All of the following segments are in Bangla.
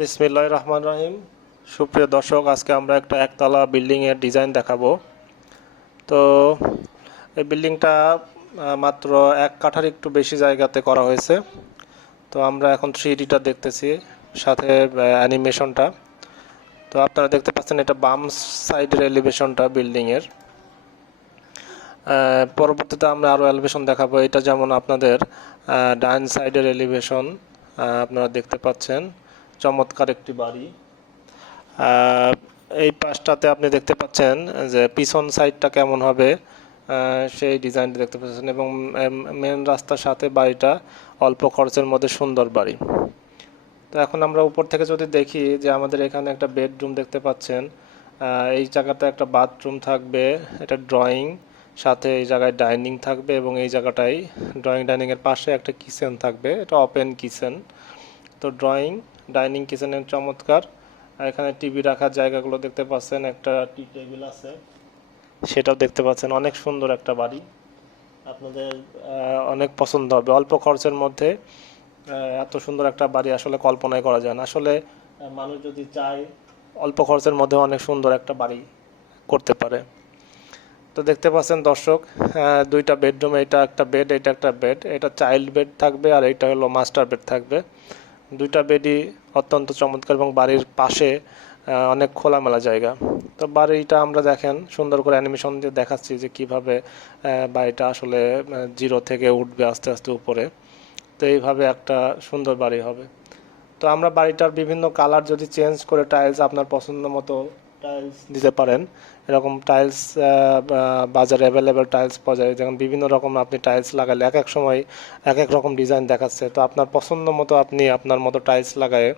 বিসমিল্লাহির রহমানির রহিম। সুপ্রিয় দর্শক, আজকে আমরা একটা একতলা বিল্ডিংয়ের ডিজাইন দেখাবো। তো এই বিল্ডিংটা মাত্র 1 কাঠার একটু বেশি জায়গাতে করা হয়েছে। তো আমরা এখন 3Dটা দেখতেছি, সাথে অ্যানিমেশনটা। তো আপনারা দেখতে পাচ্ছেন এটা বাম সাইডের এলিভেশনটা বিল্ডিংয়ের। পরবর্তীতে আমরা আরও এলিভেশন দেখাবো। এটা যেমন আপনাদের ডান সাইডের এলিভেশন আপনারা দেখতে পাচ্ছেন, চমৎকার একটি বাড়ি। এই পাশটাতে আপনি দেখতে পাচ্ছেন যে পিছন সাইডটা কেমন হবে, সেই ডিজাইনটা দেখতে পাচ্ছেন, এবং মেন রাস্তার সাথে বাড়িটা অল্প খরচের মধ্যে সুন্দর বাড়ি। তো এখন আমরা উপর থেকে যদি দেখি যে আমাদের এখানে একটা বেডরুম দেখতে পাচ্ছেন, এই জায়গাতে একটা বাথরুম থাকবে, এটা ড্রয়িং, সাথে এই জায়গায় ডাইনিং থাকবে, এবং এই জায়গাটায় ড্রয়িং ডাইনিংয়ের পাশে একটা কিচেন থাকবে, এটা ওপেন কিচেন। তো ড্রয়িং ডাইনিং কিচেনের চমৎকার। এখানে টিভি রাখার জায়গাগুলো দেখতে পাচ্ছেন, একটা টি টেবিল আছে, সেটাও দেখতে পাচ্ছেন। অনেক সুন্দর একটা বাড়ি, আপনাদের অনেক পছন্দ হবে। অল্প খরচের মধ্যে এত সুন্দর একটা বাড়ি আসলে কল্পনাই করা যায় না। আসলে মানুষ যদি চায় অল্প খরচের মধ্যে অনেক সুন্দর একটা বাড়ি করতে পারে। তো দেখতে পাচ্ছেন দর্শক, দুইটা বেডরুম, এটা একটা বেড, এটা একটা বেড, এটা চাইল্ড বেড থাকবে, আর এটা হলো মাস্টার বেড থাকবে। দুইটা বেডই অত্যন্ত চমৎকার, এবং বাড়ির পাশে অনেক খোলামেলা জায়গা। তো বাড়িটা আমরা দেখেন সুন্দর করে অ্যানিমেশন দিয়ে দেখাচ্ছি যে কিভাবে বাড়িটা আসলে জিরো থেকে উঠবে আস্তে আস্তে উপরে। তো এইভাবে একটা সুন্দর বাড়ি হবে। তো আমরা বাড়িটার বিভিন্ন কালার যদি চেঞ্জ করে টাইলস আপনার পছন্দ মতো টাইলস দিতে পারেন। এরকম টাইলস বাজারে অ্যাভেলেবেল টাইলস পাওয়া যায়, যেমন বিভিন্ন রকম আপনি টাইলস লাগালে এক এক সময় এক এক রকম ডিজাইন দেখাচ্ছে। তো আপনার পছন্দ মতো আপনি আপনার মতো টাইলস লাগায়ে,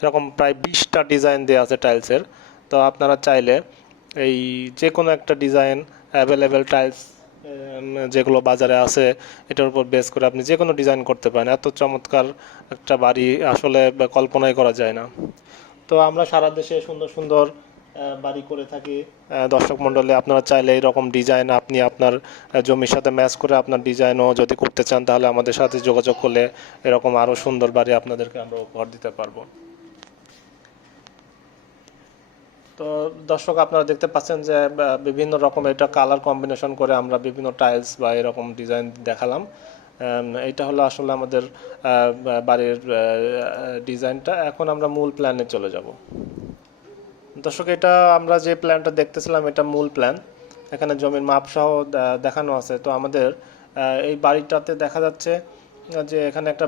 এরকম প্রায় 20টা ডিজাইন দেওয়া আছে টাইলসের। তো আপনারা চাইলে এই যে কোনো একটা ডিজাইন অ্যাভেলেবেল টাইলস যেগুলো বাজারে আছে, এটার উপর বেস করে আপনি যে কোনো ডিজাইন করতে পারেন। এত চমৎকার একটা বাড়ি আসলে কল্পনাই করা যায় না। তো আমরা সারা দেশে সুন্দর সুন্দর বাড়ি করে থাকি। দর্শক মণ্ডলী, আপনারা চাইলে এইরকম ডিজাইন আপনি আপনার জমির সাথে ম্যাচ করে আপনার ডিজাইনও যদি করতে চান, তাহলে আমাদের সাথে যোগাযোগ করলে এরকম আরও সুন্দর বাড়ি আপনাদেরকে আমরা উপহার দিতে পারবো। তো দর্শক, আপনারা দেখতে পাচ্ছেন যে বিভিন্ন রকম এটা কালার কম্বিনেশন করে আমরা বিভিন্ন টাইলস বা এরকম ডিজাইন দেখালাম। এইটা হলো আসলে আমাদের বাড়ির ডিজাইনটা। এখন আমরা মূল প্ল্যানে চলে যাব। দর্শক, এটা আমরা যে প্ল্যানটা দেখতেছিলাম এটা মূল প্ল্যান। এখানে জমির মাপ সহ দেখানো আছে। তো আমাদের এই বাড়িটাতে দেখা যাচ্ছে যে এখানে একটা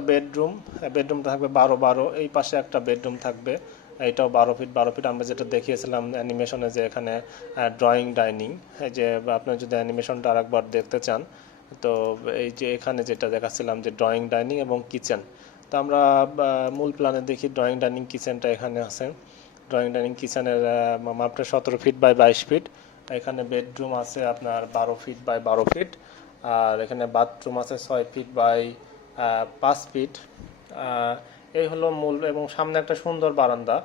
বেডরুমটা থাকবে 12-12, এই পাশে একটা বেডরুম থাকবে, এইটাও 12 ফিট আমরা যেটা দেখিয়েছিলাম অ্যানিমেশনে, যে এখানে ড্রয়িং ডাইনিং। এই যে আপনি যদি অ্যানিমেশনটা আরেকবার দেখতে চান, তো এই যে এখানে যেটা দেখাচ্ছিলাম যে ড্রয়িং ডাইনিং এবং কিচেন। তো আমরা মূল প্ল্যানে দেখি ড্রয়িং ডাইনিং কিচেনটা এখানে আছে। ড্রয়িং ডাইনিং কিচেনের মাপটা 17 ফিট বাই 22 ফিট। এখানে বেডরুম আছে আপনার 12 ফিট বাই 12 ফিট, আর এখানে বাথরুম আছে 6 ফিট বাই 5 ফিট। এই হলো মূল, এবং সামনে একটা সুন্দর বারান্দা।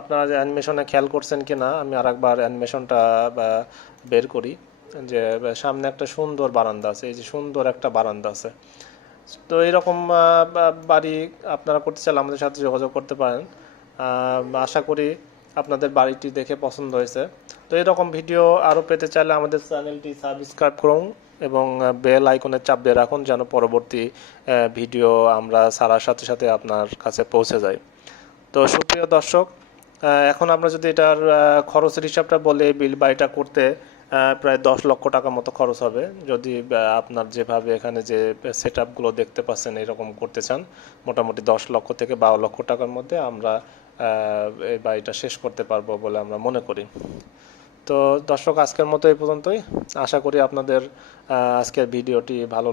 আপনারা যে অ্যানিমেশনে খেয়াল করছেন কি না, আমি আরেকবার অ্যানিমেশনটা বের করি, যে সামনে একটা সুন্দর বারান্দা আছে, এই যে সুন্দর একটা বারান্দা আছে। তো এইরকম বাড়ি আপনারা করতে চাইলে আমাদের সাথে যোগাযোগ করতে পারেন। আশা করি আপনাদের বাড়িটি দেখে পছন্দ হয়েছে। তো এরকম ভিডিও আরও পেতে চাইলে আমাদের চ্যানেলটি সাবস্ক্রাইব করুন, এবং বেল আইকনের চাপ দিয়ে রাখুন, যেন পরবর্তী ভিডিও আমরা ছাড়ার সাথে সাথে আপনার কাছে পৌঁছে যায়। তো সুপ্রিয় দর্শক, এখন আমরা যদি এটার খরচের হিসাবটা বলি, বাড়িটা করতে প্রায় 10 লক্ষ টাকা মতো খরচ হবে। যদি আপনার যেভাবে এখানে যে সেট আপগুলো দেখতে পাচ্ছেন এরকম করতে চান, মোটামুটি 10 লক্ষ থেকে 12 লক্ষ টাকার মধ্যে আমরা এই বাড়িটা শেষ করতে পারবো বলে আমরা মনে করি। তো দর্শক, আজকের মতো এই পর্যন্তই। আশা করি আপনাদের আজকের ভিডিওটি ভালো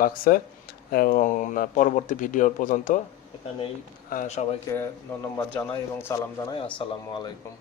লাগছে, এবং পরবর্তী ভিডিও পর্যন্ত এখানেই সবাইকে ধন্যবাদ জানাই এবং সালাম জানাই। আসসালামু আলাইকুম।